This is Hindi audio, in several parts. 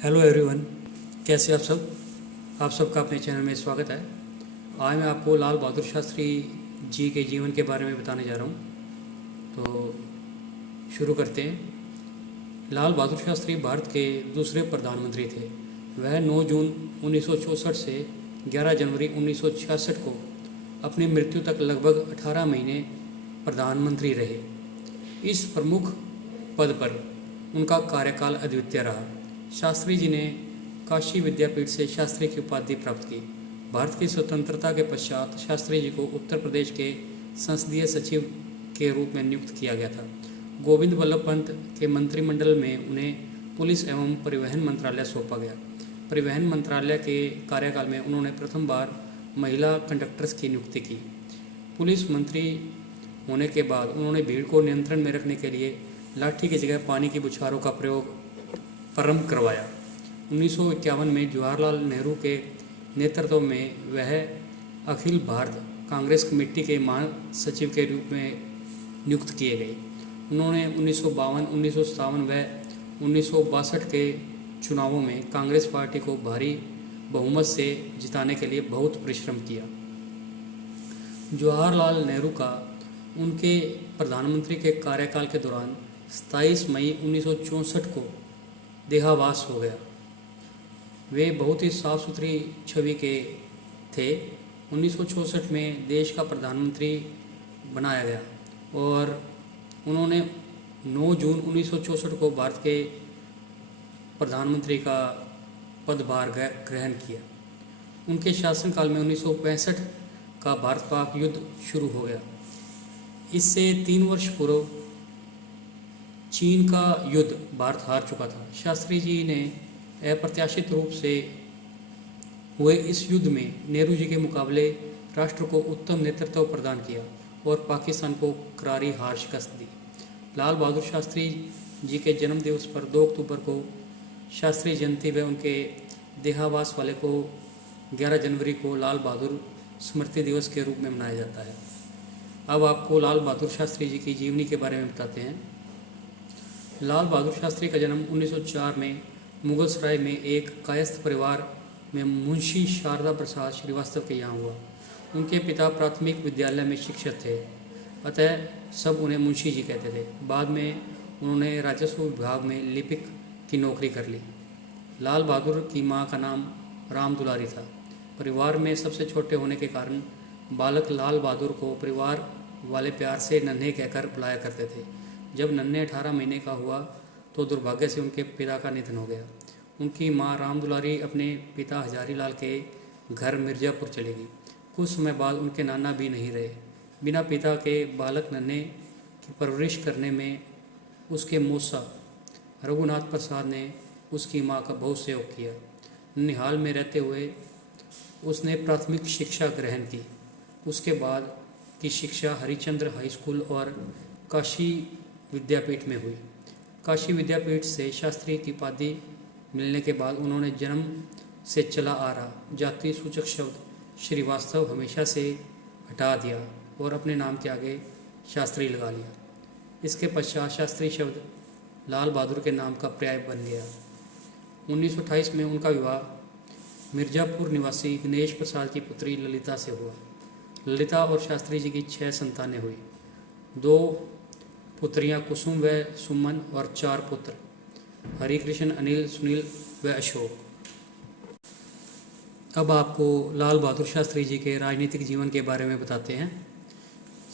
हेलो एवरीवन, कैसे आप सब। आप सबका अपने चैनल में स्वागत है। आज मैं आपको लाल बहादुर शास्त्री जी के जीवन के बारे में बताने जा रहा हूँ। तो शुरू करते हैं। लाल बहादुर शास्त्री भारत के दूसरे प्रधानमंत्री थे। वह 9 जून 1964 से 11 जनवरी 1966 को अपनी मृत्यु तक लगभग 18 महीने प्रधानमंत्री रहे। इस प्रमुख पद पर उनका कार्यकाल अद्वितीय रहा। शास्त्री जी ने काशी विद्यापीठ से शास्त्री की उपाधि प्राप्त की। भारत की स्वतंत्रता के पश्चात शास्त्री जी को उत्तर प्रदेश के संसदीय सचिव के रूप में नियुक्त किया गया था। गोविंद वल्लभ पंत के मंत्रिमंडल में उन्हें पुलिस एवं परिवहन मंत्रालय सौंपा गया। परिवहन मंत्रालय के कार्यकाल में उन्होंने प्रथम बार महिला कंडक्टर्स की नियुक्ति की। पुलिस मंत्री होने के बाद उन्होंने भीड़ को नियंत्रण में रखने के लिए लाठी की जगह पानी की बौछारों का प्रयोग प्रारंभ करवाया। 1951 में जवाहरलाल नेहरू के नेतृत्व में वह अखिल भारत कांग्रेस कमेटी के महासचिव के रूप में नियुक्त किए गए। उन्होंने 1952, 1957 व 1962 के चुनावों में कांग्रेस पार्टी को भारी बहुमत से जिताने के लिए बहुत परिश्रम किया। जवाहरलाल नेहरू का उनके प्रधानमंत्री के कार्यकाल के दौरान 27 मई 1964 को देहावास हो गया। वे बहुत ही साफ सुथरी छवि के थे। 1964 में देश का प्रधानमंत्री बनाया गया और उन्होंने 9 जून 1964 को भारत के प्रधानमंत्री का पदभार ग्रहण किया। उनके शासनकाल में 1965 का भारत पाक युद्ध शुरू हो गया। इससे 3 वर्ष पूर्व चीन का युद्ध भारत हार चुका था। शास्त्री जी ने अप्रत्याशित रूप से हुए इस युद्ध में नेहरू जी के मुकाबले राष्ट्र को उत्तम नेतृत्व प्रदान किया और पाकिस्तान को करारी हार शिकस्त दी। लाल बहादुर शास्त्री जी के जन्म दिवस पर 2 अक्टूबर को शास्त्री जयंती व उनके देहावास वाले को 11 जनवरी को लाल बहादुर स्मृति दिवस के रूप में मनाया जाता है। अब आपको लाल बहादुर शास्त्री जी की जीवनी के बारे में बताते हैं। लाल बहादुर शास्त्री का जन्म 1904 में मुगलसराय में एक कायस्थ परिवार में मुंशी शारदा प्रसाद श्रीवास्तव के यहाँ हुआ। उनके पिता प्राथमिक विद्यालय में शिक्षक थे, अतः सब उन्हें मुंशी जी कहते थे। बाद में उन्होंने राजस्व विभाग में लिपिक की नौकरी कर ली। लाल बहादुर की मां का नाम राम दुलारी था। परिवार में सबसे छोटे होने के कारण बालक लाल बहादुर को परिवार वाले प्यार से नन्हे कहकर बुलाया करते थे। जब नन्हे 18 महीने का हुआ तो दुर्भाग्य से उनके पिता का निधन हो गया। उनकी मां राम दुलारी अपने पिता हजारी लाल के घर मिर्ज़ापुर चली गई। कुछ समय बाद उनके नाना भी नहीं रहे। बिना पिता के बालक नन्हे की परवरिश करने में उसके मौसा रघुनाथ प्रसाद ने उसकी मां का बहुत सहयोग किया। ननिहाल में रहते हुए उसने प्राथमिक शिक्षा ग्रहण की। उसके बाद की शिक्षा हरिश्चंद्र हाई स्कूल और काशी विद्यापीठ में हुई। काशी विद्यापीठ से शास्त्री की उपाधि मिलने के बाद उन्होंने जन्म से चला आ रहा जाति सूचक शब्द श्रीवास्तव हमेशा से हटा दिया और अपने नाम के आगे शास्त्री लगा लिया। इसके पश्चात शास्त्री शब्द लाल बहादुर के नाम का पर्याय बन गया। 1928 में उनका विवाह मिर्ज़ापुर निवासी गणेश प्रसाद की पुत्री ललिता से हुआ। ललिता और शास्त्री जी की 6 संतानें हुई। 2 पुत्रियां कुसुम व सुमन और 4 पुत्र हरिकृष्ण, अनिल, सुनील व अशोक। अब आपको लाल बहादुर शास्त्री जी के राजनीतिक जीवन के बारे में बताते हैं।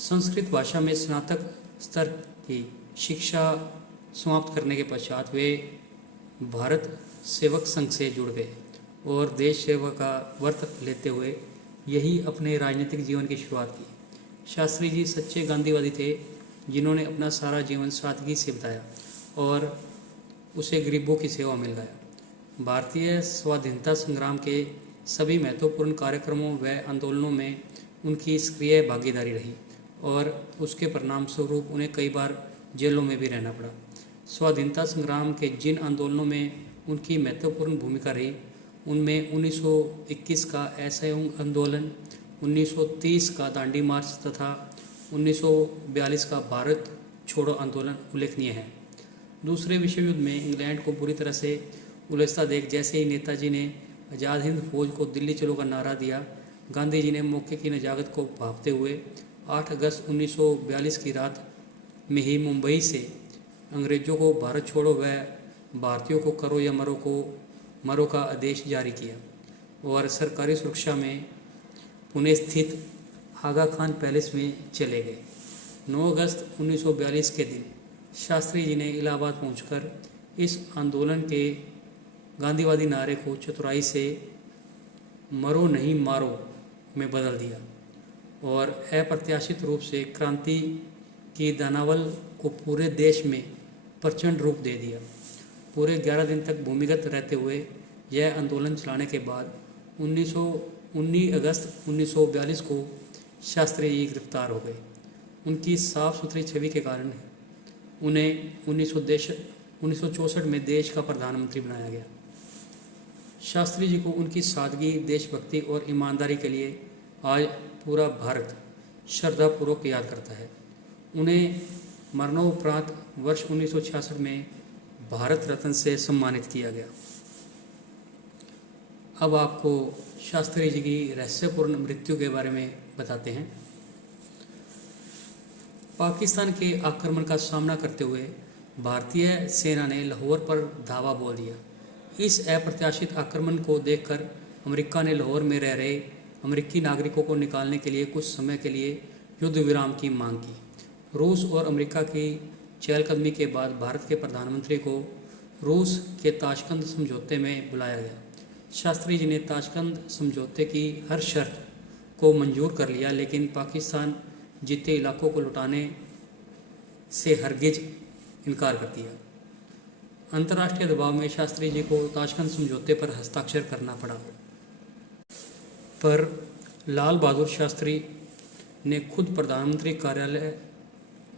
संस्कृत भाषा में स्नातक स्तर की शिक्षा समाप्त करने के पश्चात वे भारत सेवक संघ से जुड़ गए और देश सेवा का व्रत लेते हुए यही अपने राजनीतिक जीवन की शुरुआत की। शास्त्री जी सच्चे गांधीवादी थे जिन्होंने अपना सारा जीवन सादगी से बिताया और उसे गरीबों की सेवा में लगाया। भारतीय स्वाधीनता संग्राम के सभी महत्वपूर्ण कार्यक्रमों व आंदोलनों में उनकी सक्रिय भागीदारी रही और उसके परिणाम स्वरूप उन्हें कई बार जेलों में भी रहना पड़ा। स्वाधीनता संग्राम के जिन आंदोलनों में उनकी महत्वपूर्ण भूमिका रही उनमें 1921 का असहयोग आंदोलन, 1930 का दांडी मार्च तथा 1942 का भारत छोड़ो आंदोलन उल्लेखनीय है। दूसरे विश्व युद्ध में इंग्लैंड को बुरी तरह से उलझता देख जैसे ही नेताजी ने आज़ाद हिंद फौज को दिल्ली चलो का नारा दिया, गांधी जी ने मौके की नजाकत को भांपते हुए 8 अगस्त 1942 की रात में ही मुंबई से अंग्रेजों को भारत छोड़ो व भारतीयों को करो या मरो का आदेश जारी किया और सरकारी सुरक्षा में पुणे स्थित आगा खान पैलेस में चले गए। 9 अगस्त 1942 के दिन शास्त्री जी ने इलाहाबाद पहुंचकर इस आंदोलन के गांधीवादी नारे को चतुराई से मरो नहीं मारो में बदल दिया और अप्रत्याशित रूप से क्रांति की दानावल को पूरे देश में प्रचंड रूप दे दिया। पूरे 11 दिन तक भूमिगत रहते हुए यह आंदोलन चलाने के बाद 19 अगस्त 1942 को शास्त्री जी गिरफ्तार हो गए। उनकी साफ सुथरी छवि के कारण उन्हें 1964 में देश का प्रधानमंत्री बनाया गया। शास्त्री जी को उनकी सादगी, देशभक्ति और ईमानदारी के लिए आज पूरा भारत श्रद्धापूर्वक याद करता है। उन्हें मरणोपरांत वर्ष 1966 में भारत रत्न से सम्मानित किया गया। अब आपको शास्त्री जी की रहस्यपूर्ण मृत्यु के बारे में बताते हैं। पाकिस्तान के आक्रमण का सामना करते हुए भारतीय सेना ने लाहौर पर धावा बोल दिया। इस अप्रत्याशित आक्रमण को देखकर अमेरिका ने लाहौर में रह रहे अमेरिकी नागरिकों को निकालने के लिए कुछ समय के लिए युद्ध विराम की मांग की। रूस और अमेरिका की चहलकदमी के बाद भारत के प्रधानमंत्री को रूस के ताशकंद समझौते में बुलाया गया। शास्त्री जी ने ताशकंद समझौते की हर शर्त को मंजूर कर लिया, लेकिन पाकिस्तान जीते इलाकों को लौटाने से हरगिज इनकार कर दिया। अंतर्राष्ट्रीय दबाव में शास्त्री जी को ताशकंद समझौते पर हस्ताक्षर करना पड़ा, पर लाल बहादुर शास्त्री ने खुद प्रधानमंत्री कार्यालय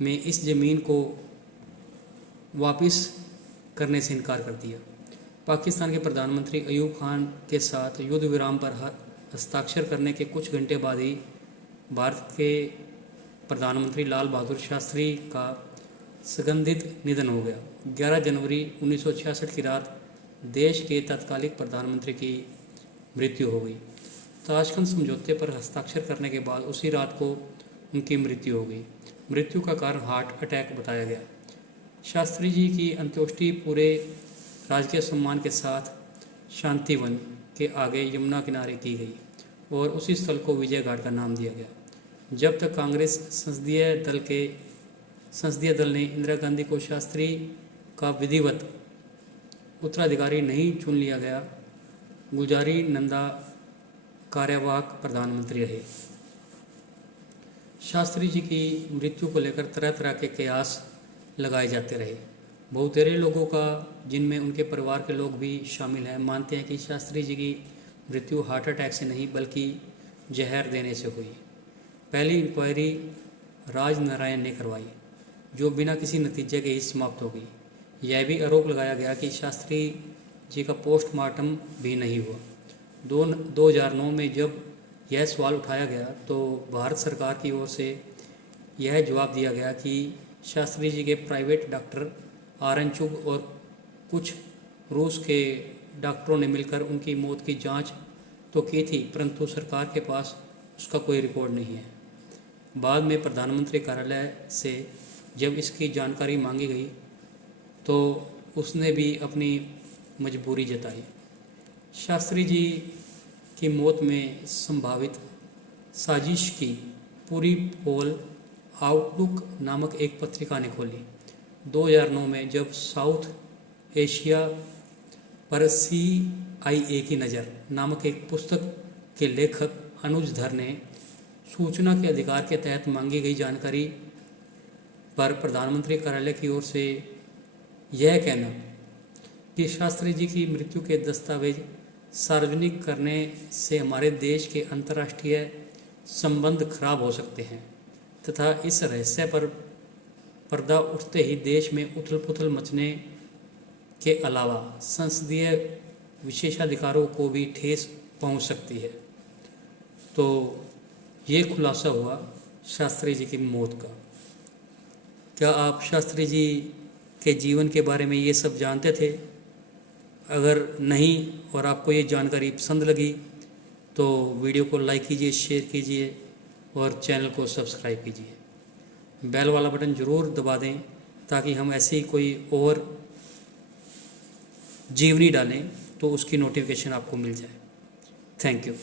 में इस जमीन को वापस करने से इनकार कर दिया। पाकिस्तान के प्रधानमंत्री अयूब खान के साथ युद्ध विराम पर हस्ताक्षर करने के कुछ घंटे बाद ही भारत के प्रधानमंत्री लाल बहादुर शास्त्री का सुगंधित निधन हो गया। 11 जनवरी 1966 की रात देश के तत्कालिक प्रधानमंत्री की मृत्यु हो गई। ताशकंद समझौते पर हस्ताक्षर करने के बाद उसी रात को उनकी मृत्यु हो गई। मृत्यु का कारण हार्ट अटैक बताया गया। शास्त्री जी की अंत्येष्टि पूरे राजकीय सम्मान के साथ शांतिवन के आगे यमुना किनारे की गई और उसी स्थल को विजय घाट का नाम दिया गया। जब तक कांग्रेस संसदीय दल ने इंदिरा गांधी को शास्त्री का विधिवत उत्तराधिकारी नहीं चुन लिया गया, गुलजारी नंदा कार्यवाहक प्रधानमंत्री रहे। शास्त्री जी की मृत्यु को लेकर तरह तरह के कयास लगाए जाते रहे। बहुतेरे लोगों का, जिनमें उनके परिवार के लोग भी शामिल हैं, मानते हैं कि शास्त्री जी की मृत्यु हार्ट अटैक से नहीं बल्कि जहर देने से हुई। पहली इंक्वायरी राजनारायण ने करवाई, जो बिना किसी नतीजे के ही समाप्त हो गई। यह भी आरोप लगाया गया कि शास्त्री जी का पोस्टमार्टम भी नहीं हुआ। 2009 में जब यह सवाल उठाया गया तो भारत सरकार की ओर से यह जवाब दिया गया कि शास्त्री जी के प्राइवेट डॉक्टर RN चुग और कुछ रूस के डॉक्टरों ने मिलकर उनकी मौत की जांच तो की थी, परंतु सरकार के पास उसका कोई रिकॉर्ड नहीं है। बाद में प्रधानमंत्री कार्यालय से जब इसकी जानकारी मांगी गई तो उसने भी अपनी मजबूरी जताई। शास्त्री जी की मौत में संभावित साजिश की पूरी पोल आउटलुक नामक एक पत्रिका ने खोली। 2009 में जब साउथ एशिया पर CIA की नज़र नामक एक पुस्तक के लेखक अनुज धर ने सूचना के अधिकार के तहत मांगी गई जानकारी पर प्रधानमंत्री कार्यालय की ओर से यह कहना कि शास्त्री जी की मृत्यु के दस्तावेज सार्वजनिक करने से हमारे देश के अंतर्राष्ट्रीय संबंध खराब हो सकते हैं तथा इस रहस्य पर पर्दा उठते ही देश में उथल पुथल मचने के अलावा संसदीय विशेषाधिकारों को भी ठेस पहुंच सकती है। तो ये खुलासा हुआ शास्त्री जी की मौत का। क्या आप शास्त्री जी के जीवन के बारे में ये सब जानते थे? अगर नहीं और आपको ये जानकारी पसंद लगी तो वीडियो को लाइक कीजिए, शेयर कीजिए और चैनल को सब्सक्राइब कीजिए। बेल वाला बटन ज़रूर दबा दें ताकि हम ऐसी कोई और जीवनी डालें तो उसकी नोटिफिकेशन आपको मिल जाए। Thank you.